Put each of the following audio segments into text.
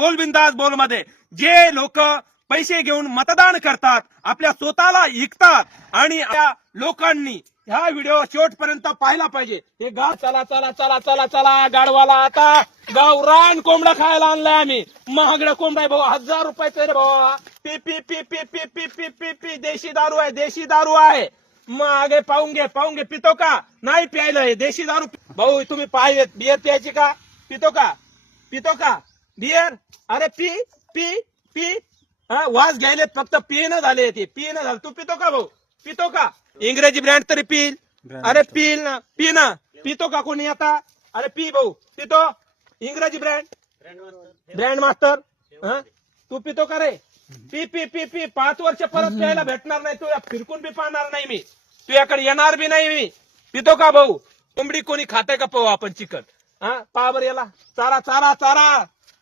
बोलबिंदास बोलमध्ये जे लोक पैसे घेऊन मतदान करतात आपल्या स्वतःला विकतात आणि लोकांनी ह्या व्हिडिओ शेवटपर्यंत पाहिला पाहिजे. हे गाव चला चला चला चला चला गाडवाला आता. गावरान कोंबडा खायला आणलाय आम्ही. महागडा कोंबडा आहे भाऊ. हजार रुपयाचा रे भाऊ. पी पी पी पी पी पी पी पी पी देशी दारू आहे देशी दारू आहे. मागे पाहून घे पाहून घे. पितो का? नाही प्यायलं हे देशी दारू भाऊ तुम्ही पाहिजे बियर प्यायची का? पितो का? पितो का? बियर अरे पी पी पी. हा वास घ्यायले फक्त पिणं झाले ते. पिणं झालं. तू पितो का भाऊ? पितो का? इंग्रजी ब्रँड तरी पिल अरे पिल ना. पी ना. पितो का कोणी आता? अरे पी भाऊ. पितो? इंग्रजी ब्रँड ब्रँड मास्टर हा? तू पितो का रे? पी पी पी पी. पाच वर्ष परत प्यायला भेटणार नाही. तुला फिरकून बी पाहणार नाही मी. तुझ्याकडे येणार बी नाही मी. पितो का भाऊ? कोंबडी कोणी खाते का पाहू आपण चिकन? हा? पहा बरं याला. चारा चारा चारा.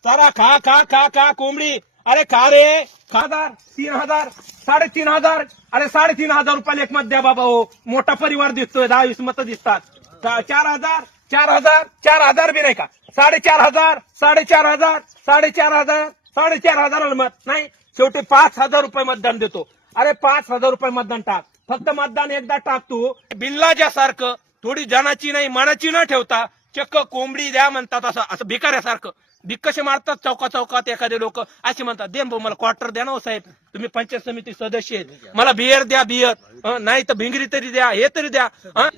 चारा खा खा खा खा कोंबडी. अरे खा रे. खा हजार तीन हजार साडेतीन हजार. अरे साडेतीन हजार रुपयाला एक मत द्या बाबा हो. मोठा परिवार दिसतोय दहा वीस मत दिसतात. चार हजार चार हजार चार हजार बी नाही का? साडेचार हजार साडेचार हजार साडेचार हजार साडेचार हजाराला मत नाही. शेवटी पाच हजार रुपये मतदान देतो. अरे पाच हजार रुपये मतदान टाक. फक्त मतदान एकदा टाक तू. बिल्लाच्या सारखं थोडी जनाची नाही मनाची न ठेवता चक्क कोंबडी द्या म्हणतात असं असं भिकाऱ्यासारखं. भिक्कशे मारतात चौका चौकात एखादे लोक. असे म्हणतात दे भाऊ मला क्वार्टर द्या ना हो साहेब. तुम्ही पंचायत समिती सदस्य आहेत. मला बियर द्या बियर नाही तर भिंगरी तरी द्या हे तरी द्या.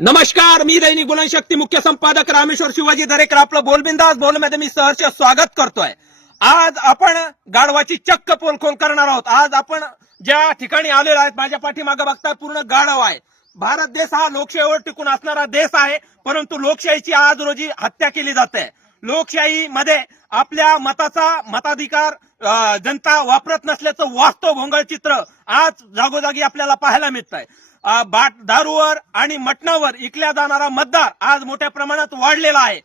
नमस्कार मी दैनिक बुलनशक्ती मुख्य संपादक रामेश्वर शिवाजी दरेकर. आपलं बोलबिंदास बोलमध्ये मी सहर्ष स्वागत करतोय. आज आपण गाढवाची चक्क पोलखोल करणार आहोत. आज आपण ज्या ठिकाणी आलेलो आहेत माझ्या पाठीमागे बघता पूर्ण गाढव आहे. भारत देश हा लोकशाहीवर टिकून असणारा देश आहे परंतु लोकशाहीची आज रोजी हत्या केली जाते. लोकशाहीमध्ये आपल्या मताचा मताधिकार जनता वापरत नसल्याचं वास्तव भोंगळ चित्र आज जागोजागी आपल्याला पाहायला मिळत आहे बाट दारूवर आणि मटणावर इकल्या जाणारा मतदार आज मोठ्या प्रमाणात वाढलेला आहे.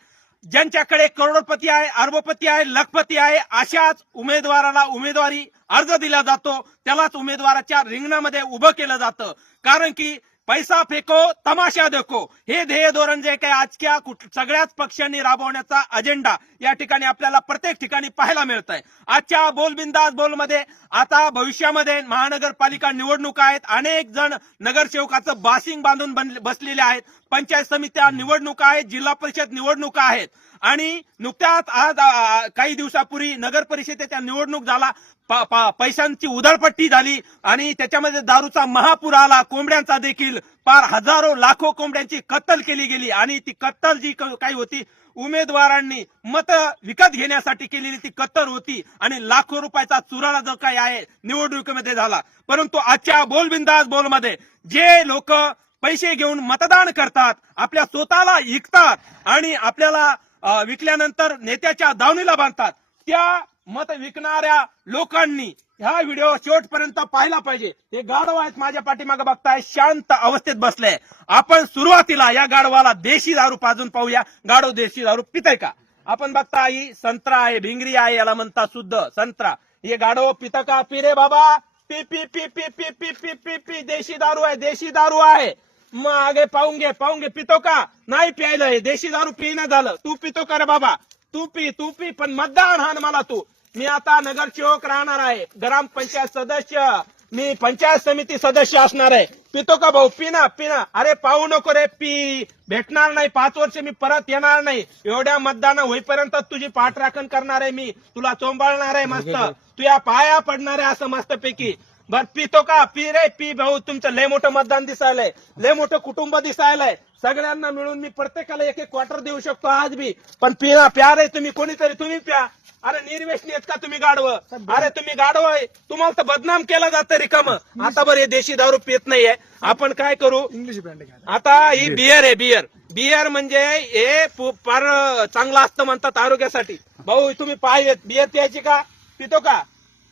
ज्यांच्याकडे करोडपती आहे अर्बपती आहे लखपती आहे अशाच उमेदवाराला उमेदवारी अर्ज दिला जातो. त्यालाच उमेदवाराच्या रिंगणामध्ये उभं केलं जातं. कारण की पैसा फेको तमाशा देखो. हे ध्येय धोरण जे काही आजच्या सगळ्याच पक्षांनी राबवण्याचा अजेंडा या ठिकाणी आपल्याला प्रत्येक ठिकाणी पाहायला मिळत आहे आजच्या बोलबिंदास बोलमध्ये आता भविष्यामध्ये महानगरपालिका निवडणुका आहेत. अनेक जण नगरसेवकाचं बासिंग बांधून बसलेले आहेत. पंचायत समित्या निवडणुका आहेत जिल्हा परिषद निवडणुका आहेत. आणि नुकत्याच आज काही दिवसापूर्वी नगर परिषदेच्या निवडणूक झाला. पैशांची उधळपट्टी झाली आणि त्याच्यामध्ये दारूचा महापूर आला. कोंबड्यांचा देखील पार हजारो लाखो कोंबड्यांची कत्तल केली गेली आणि ती कत्तल जी काही होती उमेदवारांनी मत विकत घेण्यासाठी केलेली ती कत्तर होती आणि लाखो रुपयाचा चुराळा जो काही आहे निवडणुकीमध्ये झाला. परंतु आजच्या बोलबिंदास बोलमध्ये जे लोक पैसे घेऊन मतदान करतात आपल्या स्वतःला विकतात आणि आपल्याला विकल्यानंतर नेत्याच्या दावणीला बांधतात त्या मत विकणाऱ्या लोकांनी ह्या व्हिडिओ शेवटपर्यंत पाहिला पाहिजे हे गाढव आहेत माझ्या पाठीमागे बघताय शांत अवस्थेत बसले आपण सुरुवातीला या गाढवाला देशी दारू पाजून पाहूया गाढव देशी दारू पितय का आपण बघता ही संत्रा आहे भिंगरी आहे याला म्हणता शुद्ध संत्रा हे गाढव पित का पी रे बाबा पी पी पी पी पी पी पी पी पी देशी दारू आहे देशी दारू आहे मागे पाहून घे पाहून घे पितो का नाही प्यायलं हे देशी दारू पिणं झालं तू पितो का रे बाबा तू पी तू पी पण मतदान हान मला तू मी आता नगरसेवक राहणार आहे. ग्रामपंचायत सदस्य. मी पंचायत समिती सदस्य असणार आहे. पितो का भाऊ? पिना पिना. अरे पाहू नको रे पी. भेटणार नाही. पाच वर्ष मी परत येणार नाही. एवढ्या मतदान होईपर्यंत तुझी पाठराखण करणार आहे मी. तुला चोंबाळणार आहे मस्त. तुझ्या पाया पडणार आहे असं मस्त पैकी बर पितो का? पी रे पी भाऊ तुमचं लय मोठं मतदान दिसायलंय. लय मोठं कुटुंब दिसायलंय. सगळ्यांना मिळून मी प्रत्येकाला एक एक क्वार्टर देऊ शकतो आज बी. पण पिना प्या रे तुम्ही कोणीतरी तुम्ही प्या. अरे निर्वेशनी आहेत का तुम्ही गाडव अरे तुम्ही गाडव आहे. तुम्हाला तर बदनाम केला जातं रिकाम. आता बरं हे देशी दारू पित नाहीये. आपण काय करू? इंग्लिश ब्रँड आता? ही बियर आहे बियर बियर म्हणजे हे फार चांगलं असतं म्हणतात आरोग्यासाठी. भाऊ तुम्ही पाहिजेत बियर प्यायची का? पितो का?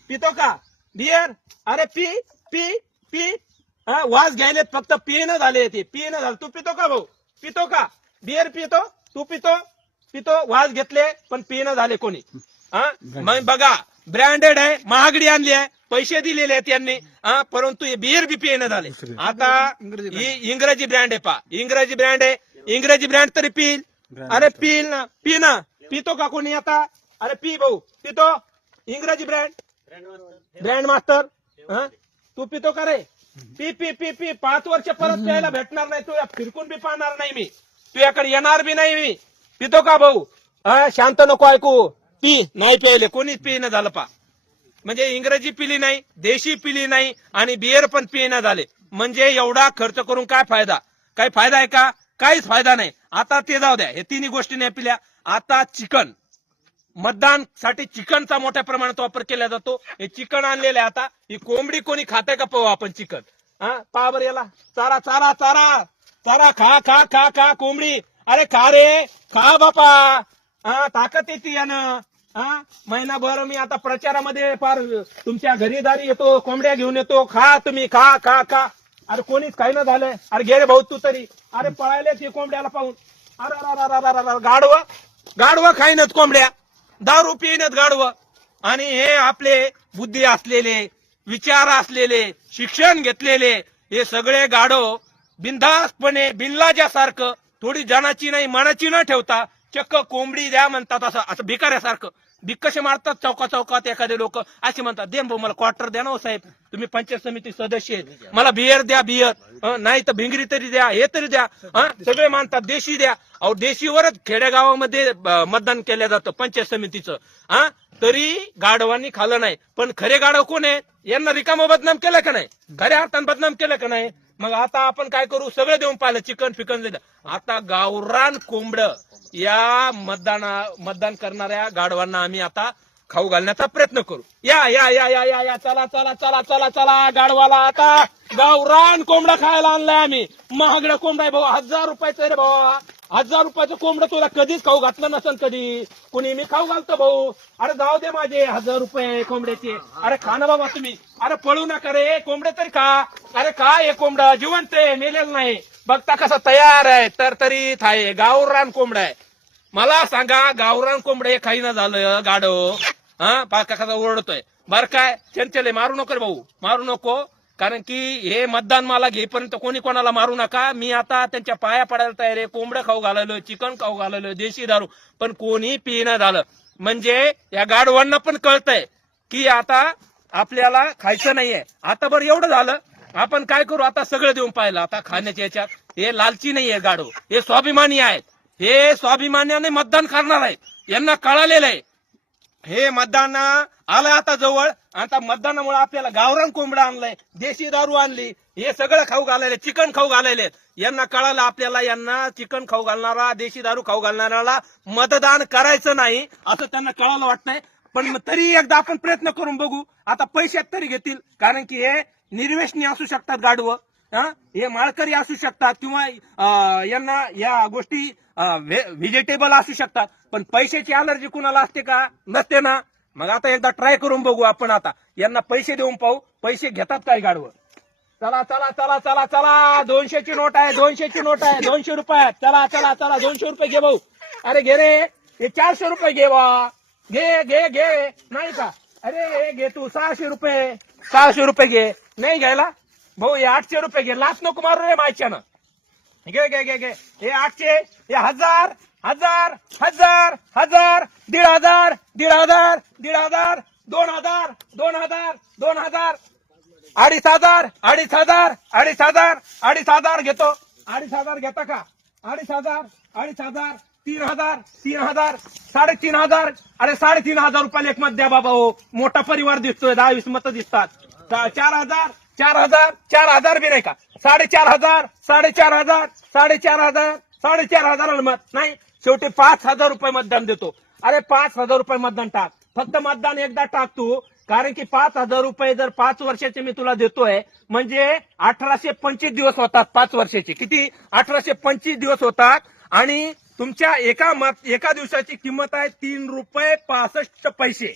पितो का? बियर. अरे पी पी पी. हा वास घ्यायले फक्त. पिणं झाले ते पिणं झालं. तू पितो का भाऊ? पितो का? बियर पितो तू पितो? पितो. वास घेतले पण पिणं झाले कोणी? हा? मग बघा ब्रँडेड आहे महागडी आणली आहे. पैसे दिलेले आहेत यांनी. हा परंतु हे बियर बी पिणं झाले. आता ही इंग्रजी ब्रँड आहे पा इंग्रजी ब्रँड आहे. इंग्रजी ब्रँड तरी पिल अरे पिल ना. पी ना पितो का कोणी आता? अरे पी भाऊ. पितो. इंग्रजी ब्रँड ग्रँड मास्टर हा? तू पितो का रे? पी पी पी पी. पाच वर्ष परत प्यायला भेटणार नाही तू. फिरकून बी पाहणार नाही मी. तुझ्याकडे येणार बी नाही मी. पितो का भाऊ? हा शांत नको ऐकू. पी नाही प्यायले. कोणीच पिणं झालं पा. म्हणजे इंग्रजी पिली नाही देशी पिली नाही आणि बियर पण पिणं झाले. म्हणजे एवढा खर्च करून काय फायदा? काय फायदा आहे का? काहीच फायदा नाही. आता ते जाऊ द्या. हे तिन्ही गोष्टी नाही पिल्या. आता चिकन. मतदानसाठी चिकनचा मोठ्या प्रमाणात वापर केला जातो. हे चिकन आणलेले आता. ही कोंबडी कोणी खाते का पाहू आपण चिकन? हा? पहा बरं याला. चारा चारा चारा. चारा खा खा खा खा कोंबडी. अरे खा रे. खा बापा. हा ताकद येते यानं. हा? महिनाभर मी आता प्रचारामध्ये फार तुमच्या घरी दारी येतो कोंबड्या घेऊन येतो. खा तुम्ही खा खा खा. अरे कोणीच काही ना झालंय. अरे गेले भाऊ तू तरी. अरे पळायलेच हे कोंबड्याला पाहून. अरे अरे अरे अरे अरे अरे गाडवं खाईनच कोंबड्या. दारू पिण्यात गाडवं आणि हे आपले बुद्धी असलेले विचार असलेले शिक्षण घेतलेले हे सगळे गाढव बिनधास्तपणे बिनलाजासारखं थोडी जनाची नाही मनाची न ठेवता चक्क कोंबडी द्या म्हणतात असं असं भिकाऱ्यासारखं. भिक कसे मारतात चौका चौकात एखादे लोक. असे म्हणतात दे भाऊ मला क्वार्टर द्या ना हो साहेब. तुम्ही पंचायत समिती सदस्य आहेत. मला बियर द्या बियर नाही तर भिंगरी तरी द्या हे तरी द्या. सगळे मानतात देशी द्या. अहो देशीवरच खेडेगावामध्ये मतदान केलं जातं पंचायत समितीचं. हा तरी गाढवांनी खाल्लं नाही. पण खरे गाढव कोण आहे यांना रिकामा बदनाम केलं का नाही? खऱ्या अर्थानं बदनाम केलं का नाही? मग आता आपण काय करू? सगळं देऊन पाहिलं चिकन फिकन दिलं आता गावरान कोंबड या मतदान मतदान करणाऱ्या गाढवांना आम्ही आता खाऊ घालण्याचा प्रयत्न करू. या या या या या या. चला चला चला चला चला गाढवाला आता गावरान कोंबडा खायला आणलाय आम्ही. महागडा कोंबडा आहे भाऊ. हजार रुपयाचं आहे रे भाऊ. हजार रुपयाचं कोंबडं तुला कधीच खाऊ घातलं नसेल कधी. कुणी मी खाऊ घालतो भाऊ. अरे जाऊ दे माझे हजार रुपये कोंबड्याचे. अरे खा ना बाबा तुम्ही. अरे पळू नका रे. कोंबडे तरी खा. अरे काय हे कोंबडा. जिवंत आहे मेलेलं नाही. बघता कसं तयार आहे. तर तरी थाय. गावरान कोंबडा आहे. मला सांगा गावरान कोंबडे हे खाईना झालं गाडो हा? पाका कसा ओरडतोय. बर काय? चंचले मारू नको रे भाऊ. मारू नको. कारण की हे मतदान मला घेईपर्यंत कोणी कोणाला मारू नका. मी आता त्यांच्या पाया पडायला तयार आहे. कोंबडं खाऊ घालवलं चिकन खाऊ घालवलं देशी दारू. पण कोणी पिणं झालं. म्हणजे या गाडवांना पण कळतंय की आता आपल्याला खायचं नाहीये. आता बरं एवढं झालं. आपण काय करू? आता सगळं देऊन पाहिलं. आता खाण्याच्या याच्यात हे लालची नाहीये गाडो हे स्वाभिमानी आहेत. हे स्वाभिमान्याने मतदान करणार आहेत. यांना कळालेलं आहे. हे मतदान आलं आता जवळ. आता मतदानामुळे आपल्याला गावरान कोंबडा आणलाय देशी दारू आणली हे सगळं खाऊ घालायले चिकन खाऊ घालायले. यांना कळालं आपल्याला यांना चिकन खाऊ घालणारा देशी दारू खाऊ घालणाऱ्याला मतदान करायचं नाही असं त्यांना कळालं वाटतंय. पण तरी एकदा आपण प्रयत्न करून बघू. आता पैशात तरी घेतील कारण की हे निर्वेशनी असू शकतात गाडवं हा? हे माळकरी असू शकतात किंवा अं, यांना या गोष्टी व्हेजिटेबल असू शकतात. पण पैशाची अलर्जी कुणाला असते का? नसते ना. मग आता एकदा ट्राय करून बघू आपण आता. यांना पैसे देऊन पाहू. पैसे घेतात काय गाडवं चला चला चला चला चला. दोनशेची नोट आहे दोनशेची नोट आहे. दोनशे रुपये चला चला चला. दोनशे रुपये घे भाऊ. अरे घे रे. हे चारशे रुपये घे वा घे घे घे. नाही का? अरे घे तू. सहाशे रुपये. सहाशे रुपये घे. नाही घ्यायला? भाऊ हे आठशे रुपये घे. लाच नको मारू रे मायच्यानं घे घे घे घे. हे आठशे. हे हजार. हजार हजार हजार दीड हजार दीड हजार दीड हजार दोन हजार दोन हजार दोन हजार. अडीच हजार अडीच हजार अडीच हजार अडीच हजार घेतो. अडीच हजार घेता का? अडीच हजार अडीच हजार तीन हजार तीन हजार साडेतीन हजार. अरे साडेतीन हजार रुपयाला एक मत द्या बाबा हो. मोठा परिवार दिसतोय दहा वीस मत दिसतात. चार हजार चार हजार चार हजार बी नाही का? साडेचार हजार साडेचार हजार साडेचार हजार साडेचार हजार मत. नाही शेवटी पाच हजार रुपये मतदान देतो. अरे पाच हजार रुपये मतदान टाक. फक्त मतदान एकदा टाक तू. कारण की पाच हजार रुपये जर पाच वर्षाचे मी तुला देतोय म्हणजे अठराशे पंचवीस दिवस होतात पाच वर्षाचे. किती? अठराशे पंचवीस दिवस होतात. आणि तुमच्या एका मत एका दिवसाची किंमत आहे तीन रुपये पासष्ट पैसे.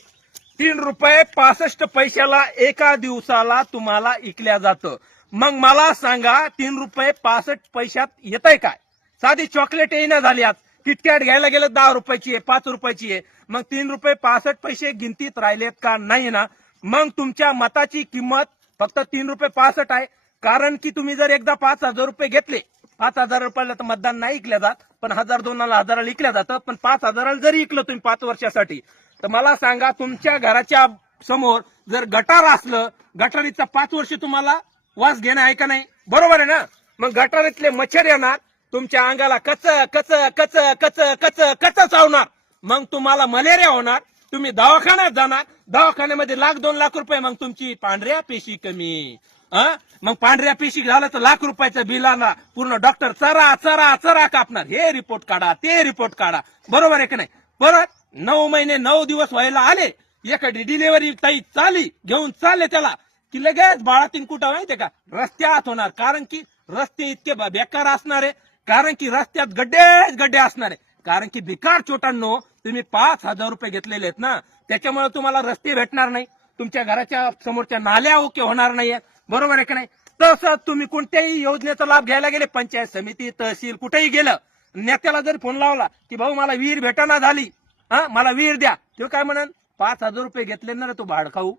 तीन रुपये पासष्ट पैशाला एका दिवसाला तुम्हाला इकल्या जातं. मग मला सांगा तीन रुपये पासष्ट पैशात येत आहे काय? साधी चॉकलेट येईना झाली आज. किटकॅट घ्यायला गेलं दहा रुपयाची आहे पाच रुपयाची आहे. मग तीन रुपये पासष्ट पैसे गिनतीत राहिलेत का? नाही ना. मग तुमच्या मताची किंमत फक्त तीन रुपये पासष्ट आहे. कारण की तुम्ही जर एकदा पाच हजार रुपये घेतले पाच हजार रुपयाला तर मतदान नाही इकल्या जात पण हजार दोनाला हजाराला इकल्या जातं पण पाच हजाराला जरी इकलं तुम्ही पाच वर्षासाठी तर मला सांगा तुमच्या घराच्या समोर जर गटार असलं गटारीचा पाच वर्ष तुम्हाला वास घेणं आहे का नाही? बरोबर आहे ना? मग गटारीतले मच्छर येणार तुमच्या अंगाला कच कच कच कच कच कच चावणार. मग तुम्हाला मलेरिया होणार. तुम्ही दवाखान्यात जाणार. दवाखान्यामध्ये लाख दोन लाख रुपये मग तुमची पांढऱ्या पेशी कमी. हा मग पांढऱ्या पेशी झालं तर लाख रुपयाचं बिल आणा. पूर्ण डॉक्टर चरा चरा चरा कापणार. हे रिपोर्ट काढा ते रिपोर्ट काढा. बरोबर आहे का नाही? परत नऊ महिने नऊ दिवस व्हायला आले. एखादी डिलिव्हरी ताई चाली घेऊन चालले त्याला. की लगेच बाळातीन कुठं माहितीये का? रस्त्यात होणार. कारण की रस्ते इतके बेकार असणार. आहे कारण की रस्त्यात गड्डेच गड्डे असणार आहे. कारण की भिकार चोटांनो तुम्ही पाच हजार रुपये घेतलेले आहेत ना त्याच्यामुळे तुम्हाला रस्ते भेटणार नाही. तुमच्या घराच्या समोरच्या नाल्या ओके होणार नाहीये. बरोबर आहे का नाही? तसं तुम्ही कोणत्याही योजनेचा लाभ घ्यायला गेले पंचायत समिती तहसील कुठेही गेलं नेत्याला जर फोन लावला की भाऊ मला विहीर भेटाना झाली. हा मला विहीर द्या. तो काय म्हणन पाच हजार रुपये घेतले ना तू भाड खाऊ.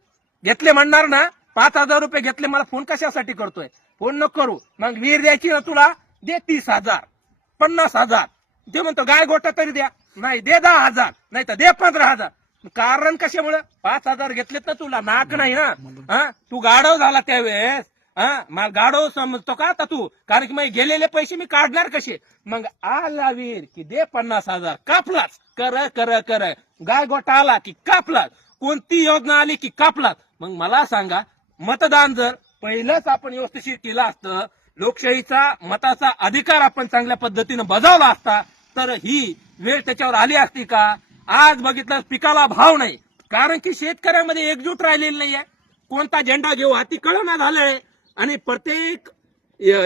घेतले म्हणणार ना. पाच हजार रुपये घेतले मला फोन कशासाठी करतोय? फोन नको करू. मग विहीर द्यायची ना तुला. दे तीस हजार पन्नास हजार. ते म्हणतो गाय गोटा तरी द्या. नाही दे दहा हजार नाही तर दे पंधरा हजार. कारण कशामुळे? पाच हजार घेतलेत ना तुला नाक नाही ना. हा? तू गाडव झाला त्यावेळेस. हा? मला गाडव समजतो का आता तू? कारण की मग गेलेले पैसे मी काढणार कसे? मग आला वीर की दे पन्नास हजार कापलाच. कर कर कर. गाय गोटा आला की कापलाच. कोणती योजना आली की कापलाच. मग मला सांगा मतदान जर पहिलंच आपण व्यवस्थित केलं असतं लोकशाहीचा मताचा अधिकार आपण चांगल्या पद्धतीनं बजावला असता तर ही वेळ त्याच्यावर आली असती का? आज बघितलं पिकाला भाव नाही. कारण की शेतकऱ्यामध्ये एकजूट राहिलेली नाहीये. कोणता झेंडा घेऊ हाती कळना झालंय. आणि प्रत्येक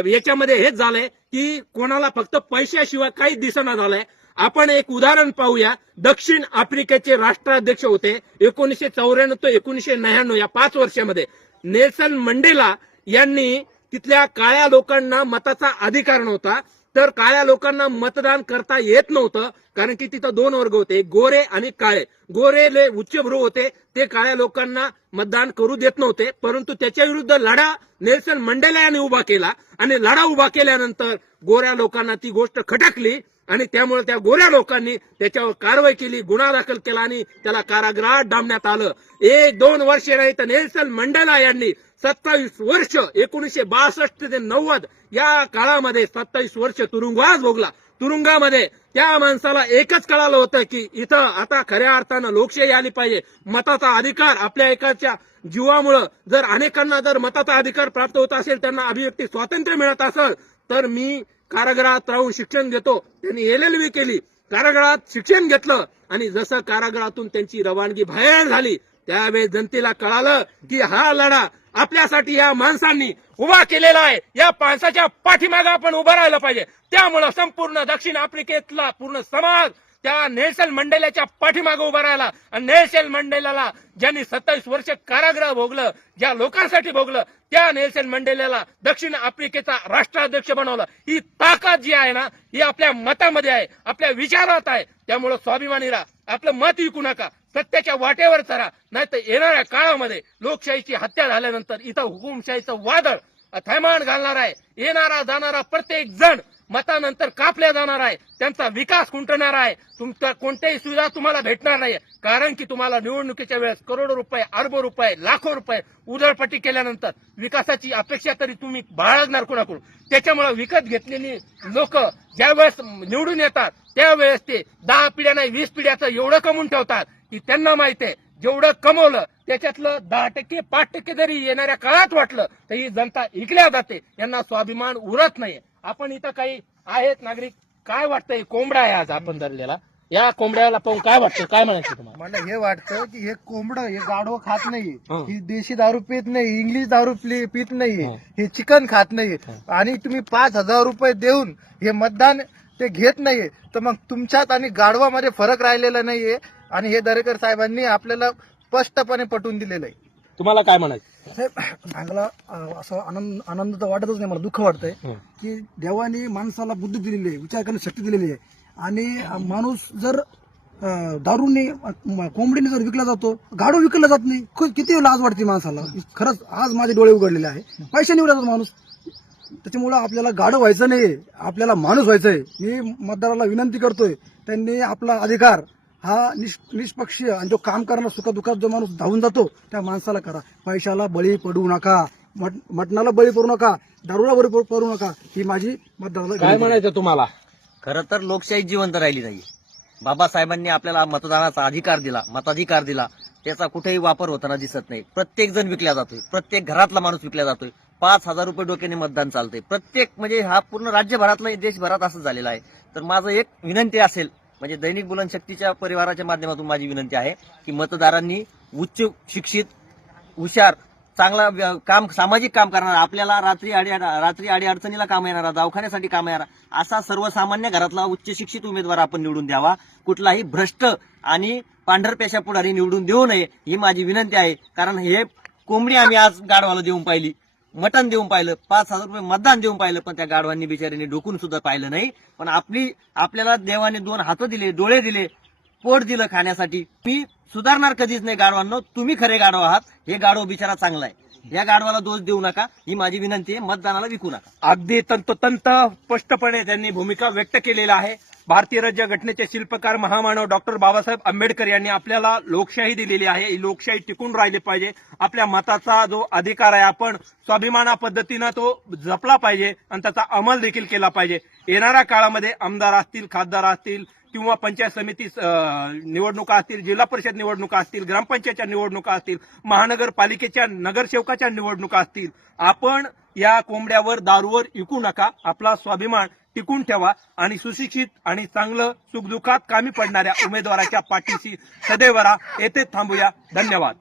याच्यामध्ये हेच झालंय की कोणाला फक्त पैशाशिवाय काही दिसना झालंय. आपण एक उदाहरण पाहूया. दक्षिण आफ्रिकेचे राष्ट्राध्यक्ष होते. एकोणीशे चौऱ्याण्णव ते एकोणीशे नव्याण्णव या पाच वर्षामध्ये नेल्सन मंडेला यांनी तिथल्या काळ्या लोकांना मताचा अधिकार नव्हता तर काळ्या लोकांना मतदान करता येत नव्हतं कारण की तिथं दोन वर्ग होते गोरे आणि काळे. गोरेले उच्चभ्रू होते ते काळ्या लोकांना मतदान करू देत नव्हते परंतु त्याच्या विरुद्ध लढा नेल्सन मंडेला यांनी उभा केला आणि लढा उभा केल्यानंतर गोऱ्या लोकांना ती गोष्ट खटकली आणि त्यामुळे त्या गोऱ्या लोकांनी त्याच्यावर कारवाई केली गुन्हा दाखल केला आणि त्याला कारागृहात डांबण्यात आलं. एक दोन वर्ष नाही तर नेल्सन मंडेला यांनी सत्तावीस वर्ष एकोणीशे बासष्ट ते नव्वद या काळामध्ये सत्तावीस वर्ष तुरुंगवास भोगला. तुरुंगामध्ये त्या माणसाला एकच कळालं होतं की इथं आता खऱ्या अर्थानं लोकशाही आली पाहिजे. मताचा अधिकार आपल्या एकाच्या जीवामुळं जर अनेकांना जर मताचा अधिकार प्राप्त होत असेल त्यांना अभिव्यक्ती स्वातंत्र्य मिळत असेल तर मी कारागृहात राहून शिक्षण घेतो. त्यांनी एल एल केली. कारागृहात शिक्षण घेतलं आणि जसं कारागृहातून त्यांची रवानगी बाहेर झाली त्यावेळेस जनतेला कळालं की हा लढा आपल्यासाठी या माणसांनी उभा केलेला आहे. या माणसाच्या पाठीमागे आपण उभं राहिलं पाहिजे. त्यामुळं संपूर्ण दक्षिण आफ्रिकेतला पूर्ण समाज त्या नेल्सन मंडेलाच्या पाठीमागे उभा राहिला. आणि नेल्सन मंडेलाला ज्यांनी सत्तावीस वर्ष कारागृह भोगलं ज्या लोकांसाठी भोगलं त्या नेल्सन मंडेलाला दक्षिण आफ्रिकेचा राष्ट्राध्यक्ष बनवलं. ही ताकद जी आहे ना ही आपल्या मतामध्ये आहे आपल्या विचारात आहे. त्यामुळं स्वाभिमानी राहा. आपलं मत विकू नका. सत्याच्या वाटेवर चरा. नाही तर येणाऱ्या काळामध्ये लोकशाहीची हत्या झाल्यानंतर इथं हुकुमशाहीचं वादळ थैमान घालणार आहे. येणारा जाणारा प्रत्येक जण मतानंतर कापल्या जाणार आहे. त्यांचा विकास खुंटणार आहे. तुमच्या कोणत्याही सुविधा तुम्हाला भेटणार नाही कारण की तुम्हाला निवडणुकीच्या वेळेस करोडो रुपये अरबो रुपये लाखो रुपये उधळपट्टी केल्यानंतर विकासाची अपेक्षा तरी तुम्ही बाळगणार कोणाकडून? त्याच्यामुळे विकत घेतलेली लोक ज्यावेळेस निवडून येतात त्यावेळेस ते दहा पिढ्या नाही वीस पिढ्याचं एवढं कमवून ठेवतात. की त्यांना माहिती आहे. जेवढं कमवलं त्याच्यातलं दहा टक्के पाच टक्के जरी येणाऱ्या काळात वाटलं तर ही जनता इकल्या जाते. यांना स्वाभिमान उरत नाही आपण इथं काही आहेत नागरिक काय वाटतंय? कोंबडा आहे आज आपण धरलेला. या कोंबड्याला पाहून काय वाटतं? काय म्हणायचं तुम्हाला? मला हे वाटतं की हे कोंबडं हे गाढव खात नाही हं. देशी दारू पित नाही इंग्लिश दारू पित नाही हं. हे चिकन खात नाही आणि तुम्ही पाच हजार रुपये देऊन हे मतदान ते घेत नाहीये. तर मग तुमच्यात आणि गाढवामध्ये फरक राहिलेला नाहीये. आणि हे दरेकर साहेबांनी आपल्याला स्पष्टपणे पटवून दिलेलं आहे. तुम्हाला काय म्हणायचं? साहेब मला अं, असं आनंद आनंद तर वाटतच नाही मला दुःख वाटतंय हं. की देवाने माणसाला बुद्धी दिलेली आहे विचार करण्याची शक्ती दिलेली आहे. आणि अं, माणूस जर अं, दारूने अं, कोंबडीने जर विकला जातो गाडो विकला जात नाही खूप- किती लाज वाटते माणसाला? खरंच आज माझे डोळे उघडलेले आहे. पैसे निवडा जातो माणूस. त्याच्यामुळं आपल्याला गाडं व्हायचं नाही आपल्याला माणूस व्हायचंय. मी मतदाराला विनंती करतोय त्यांनी आपला अधिकार हा निष निष्पक्षीय आणि जो काम करणार सुखदुःखात जो माणूस धावून जातो त्या माणसाला करा. पैशाला बळी पडू नका. मट- मटणाला बळी पडू नका. दारूला बळी पडू- नका. ही माझी मतदाराला काय आहे. म्हणायचं तुम्हाला? खरं तर लोकशाही जिवंत राहिली नाही. बाबासाहेबांनी आपल्याला मतदानाचा अधिकार दिला मताधिकार दिला. त्याचा कुठेही वापर होताना दिसत नाही. प्रत्येक जण विकल्या जातोय. प्रत्येक घरातला माणूस विकला जातोय. पाच हजार रुपये डोक्याने मतदान चालतंय. प्रत्येक म्हणजे हा पूर्ण राज्यभरातला देशभरात असं झालेलं आहे. तर माझं एक विनंती असेल म्हणजे दैनिक बुलनशक्तीच्या परिवाराच्या माध्यमातून माझी विनंती आहे की मतदारांनी उच्च शिक्षित हुशार चांगला काम सामाजिक काम करणारा आपल्याला रात्री आडी रात्री आडी अडचणीला काम येणारा दवाखान्यासाठी काम येणारा असा सर्वसामान्य घरातला उच्च शिक्षित उमेदवार आपण निवडून द्यावा. कुठलाही भ्रष्ट आणि पांढरपेशा पुढारी निवडून देऊ नये ही माझी विनंती आहे. कारण हे कोंबडी आम्ही आज गाढवाला देऊन पाहिली. मटण देऊन पाहिलं पाच हजार रुपये मतदान देऊन पाहिलं पण त्या गाढवांनी बिचाऱ्यांनी डोकून सुद्धा पाहिलं नाही. पण आपली आपल्याला देवाने दोन हात दिले डोळे दिले पोट दिलं खाण्यासाठी. मी सुधारणार कधीच नाही गाढवांनो. तुम्ही खरे गाढव आहात. हे गाढव बिचारा चांगला आहे. या गाढवाला दोष देऊ नका. ही माझी विनंती आहे. मतदानाला विकू नका. अगदी तंतोतंत स्पष्टपणे त्यांनी भूमिका व्यक्त केलेला आहे. भारतीय राज्य घटनेचे शिल्पकार महामानव डॉक्टर बाबासाहेब आंबेडकर यांनी आपल्याला लोकशाही दिलेली आहे. ही लोकशाही टिकून राहिली पाहिजे. आपल्या मताचा जो अधिकार आहे आपण स्वाभिमाना पद्धतीनं तो जपला पाहिजे आणि त्याचा अंमल देखील केला पाहिजे. येणाऱ्या काळामध्ये आमदार असतील खासदार असतील किंवा पंचायत समिती निवडणुका असतील जिल्हा परिषद निवडणुका असतील ग्रामपंचायतच्या निवडणुका असतील महानगरपालिकेच्या नगरसेवकाच्या निवडणुका असतील आपण या कोंबड्यावर दारूवर विकू नका. आपला स्वाभिमान टिकून ठेवा आणि सुशिक्षित आणि चांगलं सुखदुःखात कामी पडणाऱ्या उमेदवाराच्या पाठीशी सदैव राहा. येथे थांबूया. धन्यवाद.